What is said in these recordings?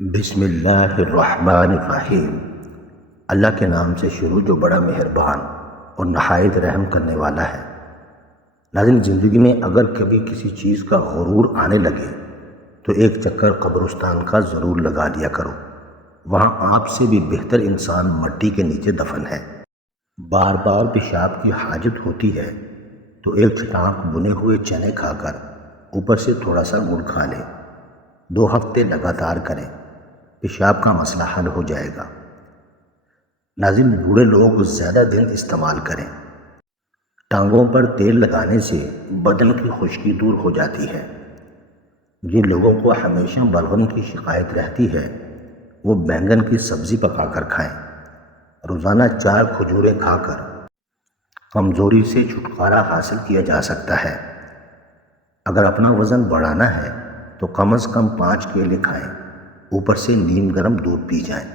بسم اللہ الرحمن الرحیم۔ اللہ کے نام سے شروع جو بڑا مہربان اور نہایت رحم کرنے والا ہے۔ ناظرین، زندگی میں اگر کبھی کسی چیز کا غرور آنے لگے تو ایک چکر قبرستان کا ضرور لگا لیا کرو۔ وہاں آپ سے بھی بہتر انسان مٹی کے نیچے دفن ہے۔ بار بار پیشاب کی حاجت ہوتی ہے تو ایک چٹانک بنے ہوئے چنے کھا کر اوپر سے تھوڑا سا گڑ کھا لیں۔ 2 ہفتے لگاتار کریں، پیشاب کا مسئلہ حل ہو جائے گا۔ ناظرین، بوڑھے لوگ زیادہ دن استعمال کریں۔ ٹانگوں پر تیل لگانے سے بدن کی خشکی دور ہو جاتی ہے۔ جن لوگوں کو ہمیشہ بلغم کی شکایت رہتی ہے وہ بینگن کی سبزی پکا کر کھائیں۔ روزانہ 4 کھجوریں کھا کر کمزوری سے چھٹکارا حاصل کیا جا سکتا ہے۔ اگر اپنا وزن بڑھانا ہے تو کم از کم 5 کیلے کھائیں، اوپر سے نیم گرم دودھ پی جائیں۔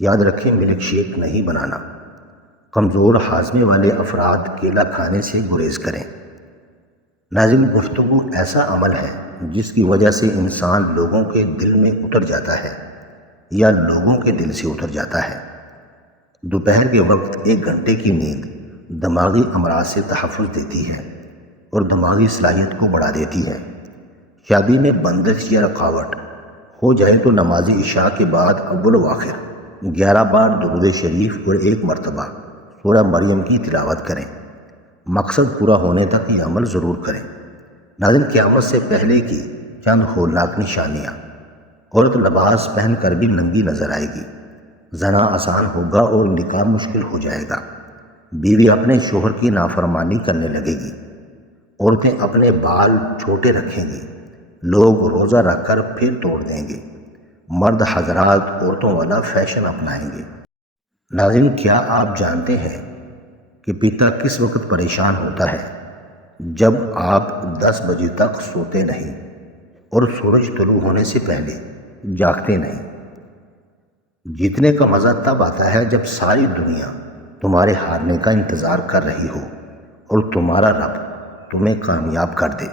یاد رکھیں، ملک شیک نہیں بنانا۔ کمزور ہاضمے والے افراد کیلا کھانے سے گریز کریں۔ ناظرین، گفتگو ایسا عمل ہے جس کی وجہ سے انسان لوگوں کے دل میں اتر جاتا ہے یا لوگوں کے دل سے اتر جاتا ہے۔ دوپہر کے وقت 1 گھنٹے کی نیند دماغی امراض سے تحفظ دیتی ہے اور دماغی صلاحیت کو بڑھا دیتی ہے۔ شادی میں بندش یا رکاوٹ ہو جائے تو نماز عشاء کے بعد اول و آخر 11 بار درود شریف اور 1 مرتبہ سورہ مریم کی تلاوت کریں۔ مقصد پورا ہونے تک یہ عمل ضرور کریں۔ ناظرین، قیامت سے پہلے کی چند ہولناک نشانیاں۔ عورت لباس پہن کر بھی ننگی نظر آئے گی۔ زنا آسان ہوگا اور نکاح مشکل ہو جائے گا۔ بیوی اپنے شوہر کی نافرمانی کرنے لگے گی۔ عورتیں اپنے بال چھوٹے رکھیں گی۔ لوگ روزہ رکھ کر پھر توڑ دیں گے۔ مرد حضرات عورتوں والا فیشن اپنائیں گے۔ ناظرین، کیا آپ جانتے ہیں کہ پتا کس وقت پریشان ہوتا ہے؟ جب آپ 10 بجے تک سوتے نہیں اور سورج طلوع ہونے سے پہلے جاگتے نہیں۔ جیتنے کا مزہ تب آتا ہے جب ساری دنیا تمہارے ہارنے کا انتظار کر رہی ہو اور تمہارا رب تمہیں کامیاب کر دے۔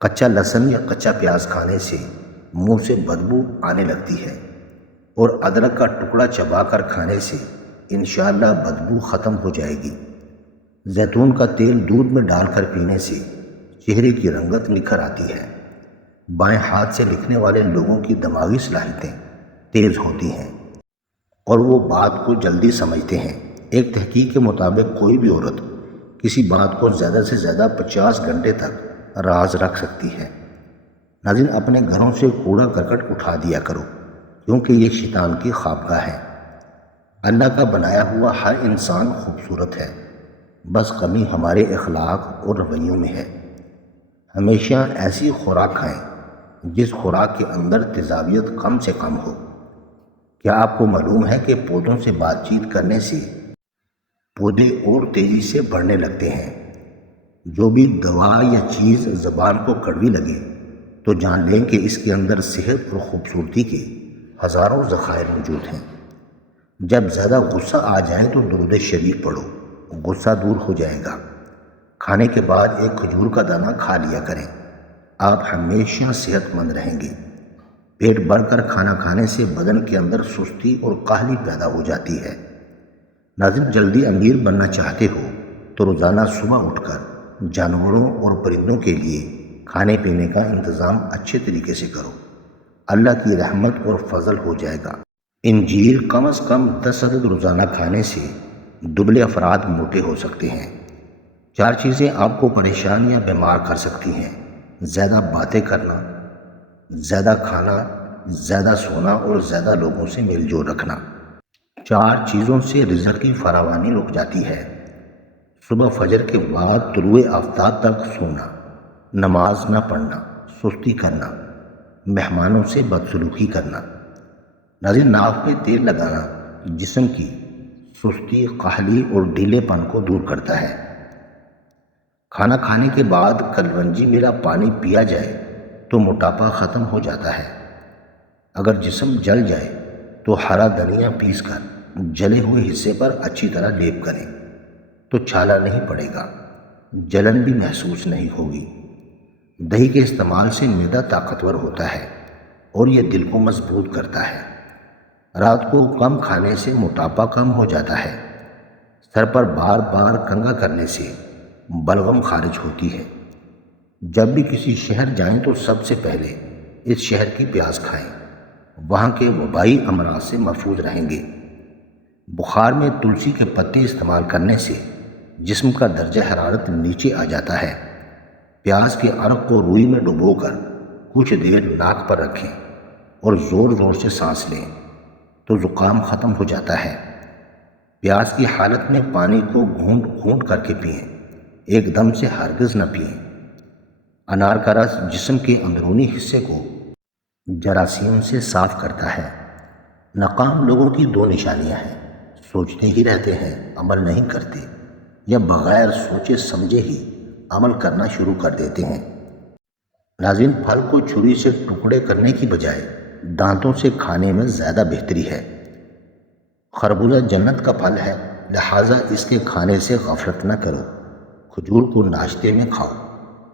کچا لہسن یا کچا پیاز کھانے سے منہ سے بدبو آنے لگتی ہے اور ادرک کا ٹکڑا چبا کر کھانے سے انشاءاللہ بدبو ختم ہو جائے گی۔ زیتون کا تیل دودھ میں ڈال کر پینے سے چہرے کی رنگت نکھر آتی ہے۔ بائیں ہاتھ سے لکھنے والے لوگوں کی دماغی صلاحیتیں تیز ہوتی ہیں اور وہ بات کو جلدی سمجھتے ہیں۔ ایک تحقیق کے مطابق کوئی بھی عورت کسی بات کو زیادہ سے زیادہ 50 گھنٹے تک راز رکھ سکتی ہے۔ ناظرین، اپنے گھروں سے کوڑا کرکٹ اٹھا دیا کرو کیونکہ یہ شیطان کی خوابگاہ ہے۔ اللہ کا بنایا ہوا ہر انسان خوبصورت ہے، بس کمی ہمارے اخلاق اور رویوں میں ہے۔ ہمیشہ ایسی خوراک کھائیں جس خوراک کے اندر تیزابیت کم سے کم ہو۔ کیا آپ کو معلوم ہے کہ پودوں سے بات چیت کرنے سے پودے اور تیزی سے بڑھنے لگتے ہیں؟ جو بھی دوا یا چیز زبان کو کڑوی لگے تو جان لیں کہ اس کے اندر صحت اور خوبصورتی کے ہزاروں ذخائر موجود ہیں۔ جب زیادہ غصہ آ جائے تو درود شریف پڑھو، غصہ دور ہو جائے گا۔ کھانے کے بعد 1 کھجور کا دانہ کھا لیا کریں، آپ ہمیشہ صحت مند رہیں گے۔ پیٹ بھر کر کھانا کھانے سے بدن کے اندر سستی اور کاہلی پیدا ہو جاتی ہے۔ ناظرین، جلدی امیر بننا چاہتے ہو تو روزانہ صبح اٹھ کر جانوروں اور پرندوں کے لیے کھانے پینے کا انتظام اچھے طریقے سے کرو۔ اللہ کی رحمت اور فضل ہو جائے گا۔ انجیر کم از کم 10 عدد روزانہ کھانے سے دبلے افراد موٹے ہو سکتے ہیں۔ 4 چیزیں آپ کو پریشان یا بیمار کر سکتی ہیں: زیادہ باتیں کرنا، زیادہ کھانا، زیادہ سونا اور زیادہ لوگوں سے میل جول رکھنا۔ 4 چیزوں سے رزق کی فراوانی رک جاتی ہے: صبح فجر کے بعد طلوع آفتاب تک سونا، نماز نہ پڑھنا، سستی کرنا، مہمانوں سے بدسلوکی کرنا۔ ناظرین، ناک پہ تیل لگانا جسم کی سستی، کاہلی اور ڈھیلے پن کو دور کرتا ہے۔ کھانا کھانے کے بعد کلونجی میرا پانی پیا جائے تو موٹاپا ختم ہو جاتا ہے۔ اگر جسم جل جائے تو ہرا دھنیا پیس کر جلے ہوئے حصے پر اچھی طرح لیپ کریں تو چھالا نہیں پڑے گا، جلن بھی محسوس نہیں ہوگی۔ دہی کے استعمال سے معدہ طاقتور ہوتا ہے اور یہ دل کو مضبوط کرتا ہے۔ رات کو کم کھانے سے موٹاپا کم ہو جاتا ہے۔ سر پر بار بار کنگھا کرنے سے بلغم خارج ہوتی ہے۔ جب بھی کسی شہر جائیں تو سب سے پہلے اس شہر کی پیاز کھائیں، وہاں کے وبائی امراض سے محفوظ رہیں گے۔ بخار میں تلسی کے پتے استعمال کرنے سے جسم کا درجہ حرارت نیچے آ جاتا ہے۔ پیاز کے عرق کو روئی میں ڈبو کر کچھ دیر ناک پر رکھیں اور زور زور سے سانس لیں تو زکام ختم ہو جاتا ہے۔ پیاس کی حالت میں پانی کو گھونٹ گھونٹ کر کے پئیں، ایک دم سے ہرگز نہ پئیں۔ انار کا رس جسم کے اندرونی حصے کو جراثیم سے صاف کرتا ہے۔ ناکام لوگوں کی دو نشانیاں ہیں: سوچتے ہی رہتے ہیں، عمل نہیں کرتے، یا بغیر سوچے سمجھے ہی عمل کرنا شروع کر دیتے ہیں۔ ناظرین، پھل کو چھری سے ٹکڑے کرنے کی بجائے دانتوں سے کھانے میں زیادہ بہتری ہے۔ خربوزہ جنت کا پھل ہے، لہٰذا اس کے کھانے سے غفلت نہ کرو۔ کھجور کو ناشتے میں کھاؤ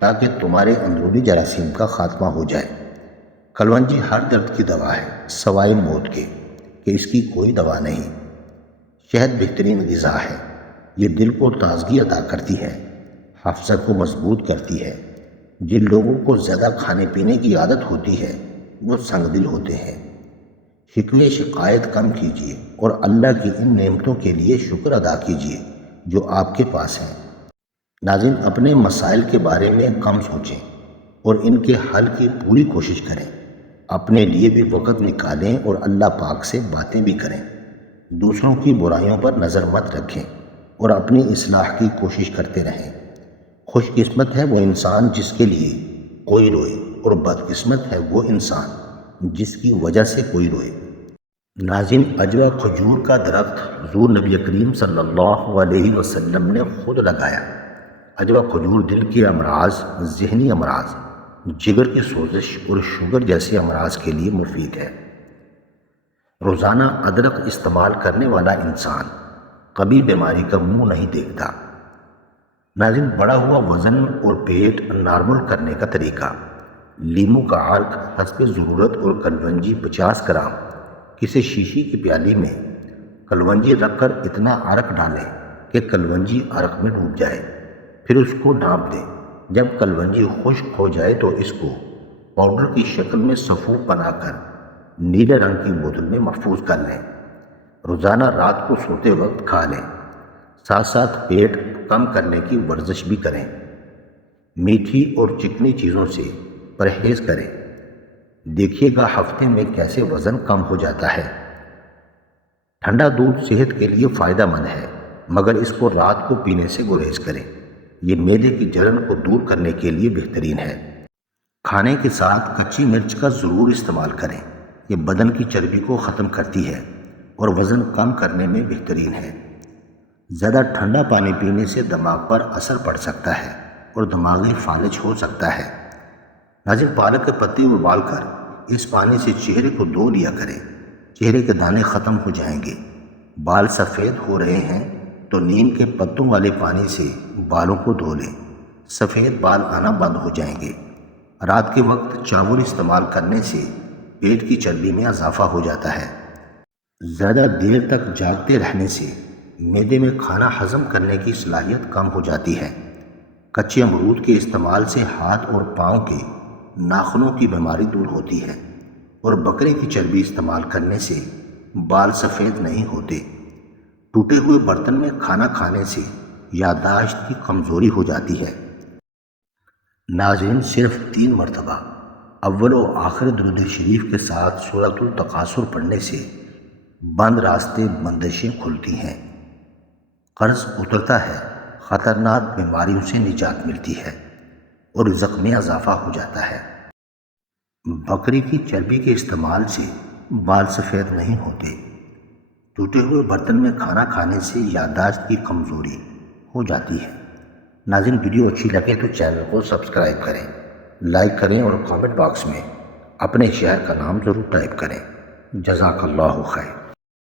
تاکہ تمہارے اندرونی جراثیم کا خاتمہ ہو جائے۔ کلونجی ہر درد کی دوا ہے سوائے موت کے، کہ اس کی کوئی دوا نہیں۔ شہد بہترین غذا ہے، یہ دل کو تازگی عطا کرتی ہے، حافظہ کو مضبوط کرتی ہے۔ جن لوگوں کو زیادہ کھانے پینے کی عادت ہوتی ہے وہ سنگ دل ہوتے ہیں۔ شکوے شکایت کم کیجیے اور اللہ کی ان نعمتوں کے لیے شکر ادا کیجیے جو آپ کے پاس ہیں۔ ناظرین، اپنے مسائل کے بارے میں کم سوچیں اور ان کے حل کی پوری کوشش کریں۔ اپنے لیے بھی وقت نکالیں اور اللہ پاک سے باتیں بھی کریں۔ دوسروں کی برائیوں پر نظر مت رکھیں اور اپنی اصلاح کی کوشش کرتے رہیں۔ خوش قسمت ہے وہ انسان جس کے لیے کوئی روئے، اور بد قسمت ہے وہ انسان جس کی وجہ سے کوئی روئے۔ ناظرین، عجوہ کھجور کا درخت حضور نبی کریم صلی اللہ علیہ وسلم نے خود لگایا۔ عجوہ کھجور دل کے امراض، ذہنی امراض، جگر کی سوزش اور شوگر جیسے امراض کے لیے مفید ہے۔ روزانہ ادرک استعمال کرنے والا انسان کبھی بیماری کا منہ نہیں دیکھتا۔ ناظرین، بڑا ہوا وزن اور پیٹ نارمل کرنے کا طریقہ: لیموں کا عرق حسب ضرورت اور کلونجی 50 گرام۔ کسی شیشی کی پیالی میں کلونجی رکھ کر اتنا عرق ڈالیں کہ کلونجی عرق میں ڈوب جائے، پھر اس کو ڈھانپ دیں۔ جب کلونجی خشک ہو جائے تو اس کو پاؤڈر کی شکل میں سفوف بنا کر نیلے رنگ کی بوتل میں محفوظ کر لیں۔ روزانہ رات کو سوتے وقت کھا لیں، ساتھ ساتھ پیٹ کم کرنے کی ورزش بھی کریں۔ میٹھی اور چکنی چیزوں سے پرہیز کریں۔ دیکھیے گا ہفتے میں کیسے وزن کم ہو جاتا ہے۔ ٹھنڈا دودھ صحت کے لیے فائدہ مند ہے، مگر اس کو رات کو پینے سے گریز کریں۔ یہ معدے کی جلن کو دور کرنے کے لیے بہترین ہے۔ کھانے کے ساتھ کچی مرچ کا ضرور استعمال کریں، یہ بدن کی چربی کو ختم کرتی ہے اور وزن کم کرنے میں بہترین ہے۔ زیادہ ٹھنڈا پانی پینے سے دماغ پر اثر پڑ سکتا ہے اور دماغی فالج ہو سکتا ہے۔ ناظرین، پالک کے پتے ابال کر اس پانی سے چہرے کو دھو لیا کریں، چہرے کے دانے ختم ہو جائیں گے۔ بال سفید ہو رہے ہیں تو نیم کے پتوں والے پانی سے بالوں کو دھو لیں، سفید بال آنا بند ہو جائیں گے۔ رات کے وقت چاول استعمال کرنے سے پیٹ کی چربی میں اضافہ ہو جاتا ہے۔ زیادہ دیر تک جاگتے رہنے سے معدے میں کھانا ہضم کرنے کی صلاحیت کم ہو جاتی ہے۔ کچے امرود کے استعمال سے ہاتھ اور پاؤں کے ناخنوں کی بیماری دور ہوتی ہے، اور بکرے کی چربی استعمال کرنے سے بال سفید نہیں ہوتے۔ ٹوٹے ہوئے برتن میں کھانا کھانے سے یادداشت کی کمزوری ہو جاتی ہے۔ ناظرین، صرف 3 مرتبہ اول و آخر درود شریف کے ساتھ سورۃ التکاثر پڑھنے سے بند راستے بندشیں کھلتی ہیں، قرض اترتا ہے، خطرناک بیماریوں سے نجات ملتی ہے اور رزق میں اضافہ ہو جاتا ہے۔ بکری کی چربی کے استعمال سے بال سفید نہیں ہوتے۔ ٹوٹے ہوئے برتن میں کھانا کھانے سے یادداشت کی کمزوری ہو جاتی ہے۔ ناظرین، ویڈیو اچھی لگے تو چینل کو سبسکرائب کریں، لائک کریں اور کامنٹ باکس میں اپنے شہر کا نام ضرور ٹائپ کریں۔ جزاک اللہ خیر۔